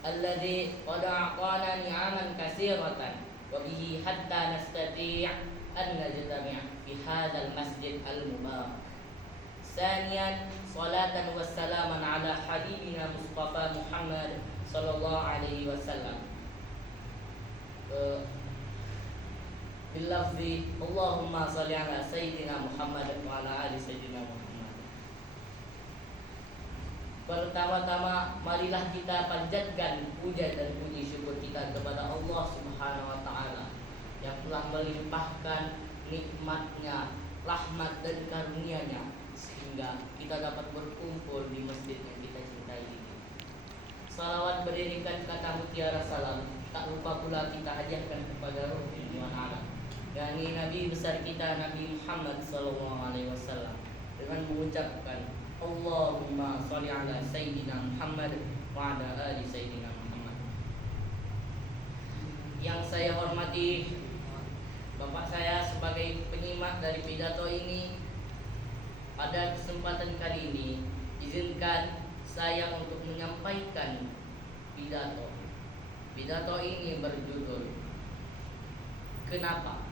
الذي قد أعطانا نعما كثيرة وبه حتى نستطيع أن نجتمع في هذا المسجد المبارك. ثانيا صلاة وسلاما على حبيبنا مصطفى محمد صلى الله عليه وسلم باللفظ اللهم صل على سيدنا محمد وعلى آل سيدنا Muhammad. Pertama-tama marilah kita panjatkan puja dan puji syukur kita kepada Allah Subhanahu wa taala yang telah melimpahkan nikmat-Nya, rahmat dan karunia-Nya sehingga kita dapat berkumpul di masjid yang kita cintai ini. Salawat beriringkan kata mutiara salam, tak lupa pula kita hadiahkan kepada Ruh Tuhan Allah, yakni Nabi besar kita Nabi Muhammad sallallahu alaihi wasallam, dengan mengucapkan Allahumma sholli ala Sayyidina Muhammad wa ala ali Sayyidina Muhammad. Yang saya hormati Bapak saya sebagai penyimak dari pidato ini, pada kesempatan kali ini izinkan saya untuk menyampaikan pidato. Pidato ini berjudul Kenapa?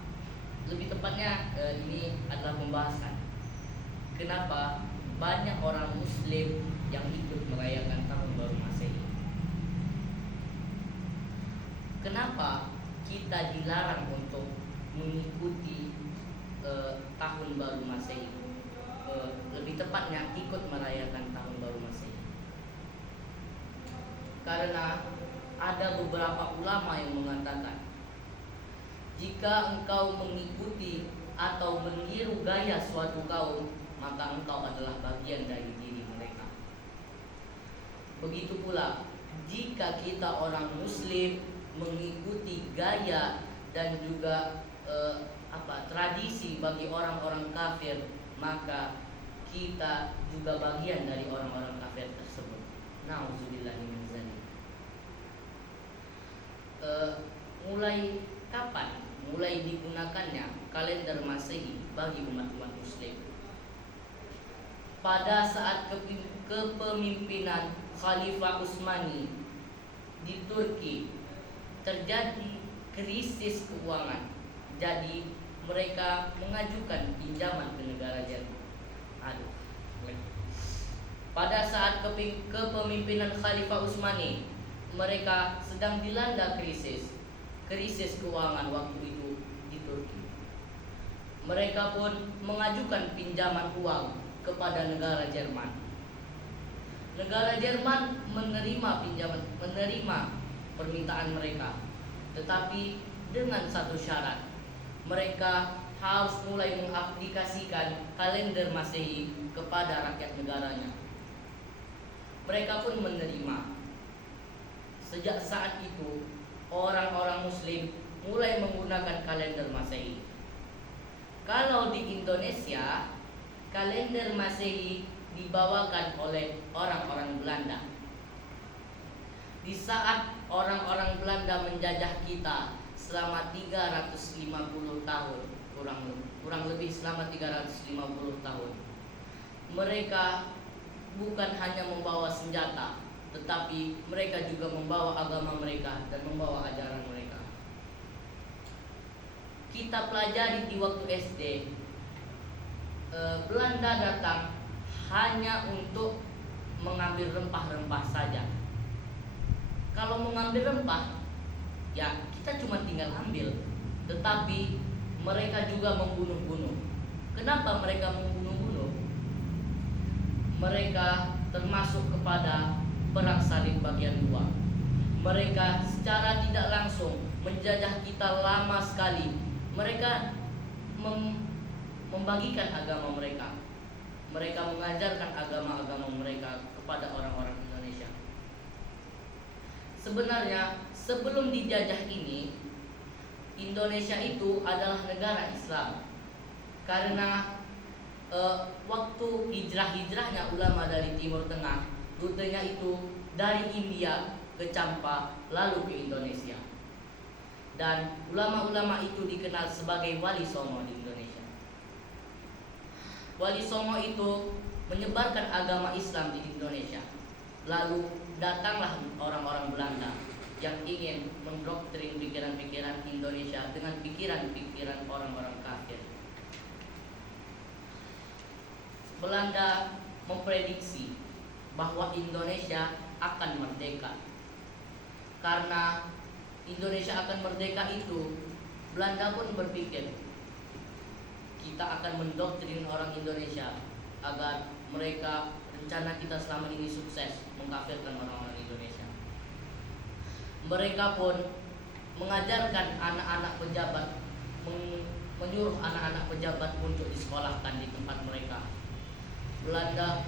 Lebih tepatnya ini adalah pembahasan kenapa banyak orang Muslim yang ikut merayakan tahun baru Masehi. Kenapa kita dilarang untuk mengikuti tahun baru Masehi? Lebih tepatnya ikut merayakan tahun baru Masehi. Karena ada beberapa ulama yang mengatakan jika engkau mengikuti atau meniru gaya suatu kaum, maka engkau adalah bagian dari diri mereka. Begitu pula jika kita orang Muslim mengikuti gaya dan juga tradisi bagi orang-orang kafir, maka kita juga bagian dari orang-orang kafir tersebut. Nauzubillahi min dzalik. Mulai kapan mulai digunakannya kalender Masehi bagi umat-umat Muslim? Pada saat kepemimpinan Khalifah Utsmani di Turki terjadi krisis keuangan, jadi mereka mengajukan pinjaman ke negara Jerman. Pada saat kepemimpinan Khalifah Utsmani, mereka sedang dilanda krisis keuangan waktu itu di Turki. Mereka pun mengajukan pinjaman uang kepada negara Jerman. Negara Jerman menerima permintaan mereka, tetapi dengan satu syarat. Mereka harus mulai mengaplikasikan kalender Masehi kepada rakyat negaranya. Mereka pun menerima. Sejak saat itu, orang-orang Muslim mulai menggunakan kalender Masehi. Kalau di Indonesia, kalender Masehi dibawakan oleh orang-orang Belanda. Di saat orang-orang Belanda menjajah kita selama 350 tahun, kurang lebih selama 350 tahun, mereka bukan hanya membawa senjata, tetapi mereka juga membawa agama mereka dan membawa ajaran mereka. Kita pelajari di waktu SD, Belanda datang hanya untuk mengambil rempah-rempah saja. Kalau mengambil rempah, ya kita cuma tinggal ambil. Tetapi mereka juga membunuh-bunuh. Kenapa mereka membunuh-bunuh? Mereka termasuk kepada perang salib bagian 2. Mereka secara tidak langsung menjajah kita lama sekali. Mereka membagikan agama mereka. Mereka mengajarkan agama-agama mereka kepada orang-orang Indonesia. Sebenarnya sebelum dijajah ini, Indonesia itu adalah negara Islam. Karena waktu hijrahnya ulama dari Timur Tengah, rutenya itu dari India ke Campa lalu ke Indonesia. Dan ulama-ulama itu dikenal sebagai Wali Songo di Indonesia. Wali Songo itu menyebarkan agama Islam di Indonesia. Lalu datanglah orang-orang Belanda yang ingin mendoktrin pikiran-pikiran Indonesia dengan pikiran-pikiran orang-orang kafir. Belanda memprediksi bahwa Indonesia akan merdeka. Karena Indonesia akan merdeka itu, Belanda pun berpikir kita akan mendoktrin orang Indonesia agar mereka, rencana kita selama ini sukses mengkafirkan orang-orang Indonesia. Mereka pun mengajarkan anak-anak pejabat, menyuruh anak-anak pejabat untuk disekolahkan di tempat mereka. Belanda,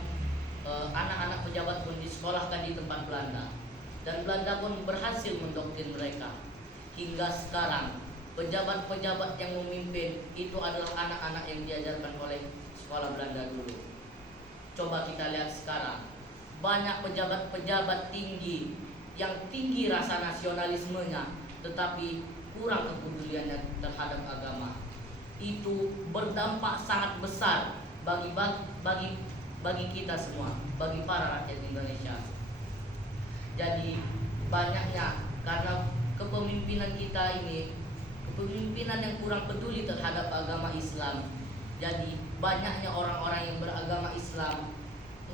anak-anak pejabat pun disekolahkan di tempat Belanda, dan Belanda pun berhasil mendoktrin mereka. Hingga sekarang pejabat-pejabat yang memimpin itu adalah anak-anak yang diajarkan oleh sekolah Belanda dulu. Coba kita lihat sekarang, banyak pejabat-pejabat tinggi yang tinggi rasa nasionalismenya, tetapi kurang kepeduliannya terhadap agama. Itu berdampak sangat besar bagi kita semua, bagi para rakyat Indonesia. Jadi banyaknya karena kepemimpinan kita ini, kepemimpinan yang kurang peduli terhadap agama Islam. Jadi banyaknya orang-orang yang beragama Islam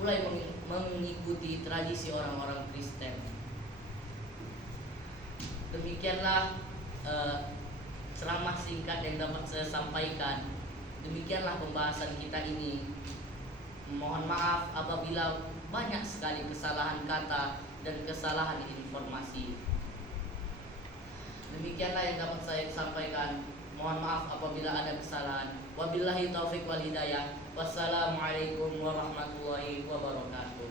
mulai mengikuti tradisi orang-orang Kristen. Demikianlah ceramah singkat yang dapat saya sampaikan. Demikianlah pembahasan kita ini. Mohon maaf apabila banyak sekali kesalahan kata dan kesalahan informasi. Demikianlah yang dapat saya sampaikan. Mohon maaf apabila ada kesalahan. Wabillahi taufiq wal hidayah. Wassalamualaikum warahmatullahi wabarakatuh.